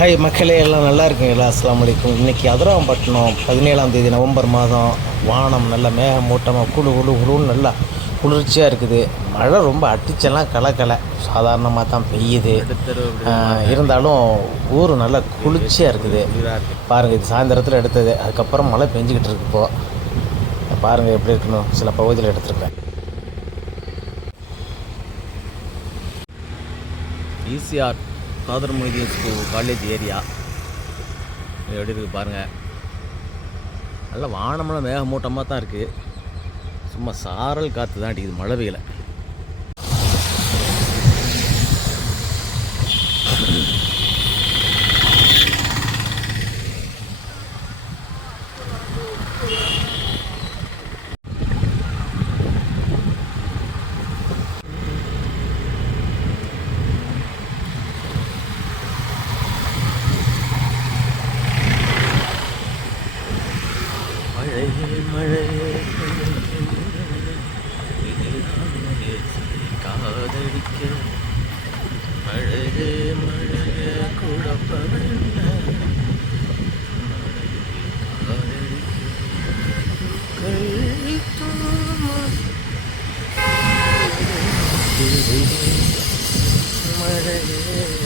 Hi மக்களே, எல்லாம் நல்லா இருக்குங்களா? அஸ்ஸலாமு அலைக்கும். இன்றைக்கி அதிராம்பட்டினம் 17ஆம் தேதி நவம்பர் மாதம். வானம் நல்ல மேகமூட்டமாக குழுன்னு நல்லா குளிர்ச்சியாக இருக்குது. மழை ரொம்ப அடிச்செல்லாம் கலக்கலை, சாதாரணமாக தான் பெய்யுது. இருந்தாலும் ஊர் நல்லா குளிர்ச்சியாக இருக்குது. பாருங்கள், இது சாயந்தரத்தில் எடுத்தது. அதுக்கப்புறம் மழை பெஞ்சிக்கிட்டு இருக்கு. இப்போது பாருங்கள் எப்படி இருக்கணும். சில பகுதியில் எடுத்துருக்கேன். ECR Khader Mohideen school college area எப்படி இருக்குது பாருங்கள். நல்லா வானமெல்லாம் மேகமூட்டமாக தான் இருக்குது. சும்மா சாரல் காற்று தான் அடிக்குது, மழை பெய்யலை. மழையே காதடிக்க மழையே குழப்பமென்ன மழையே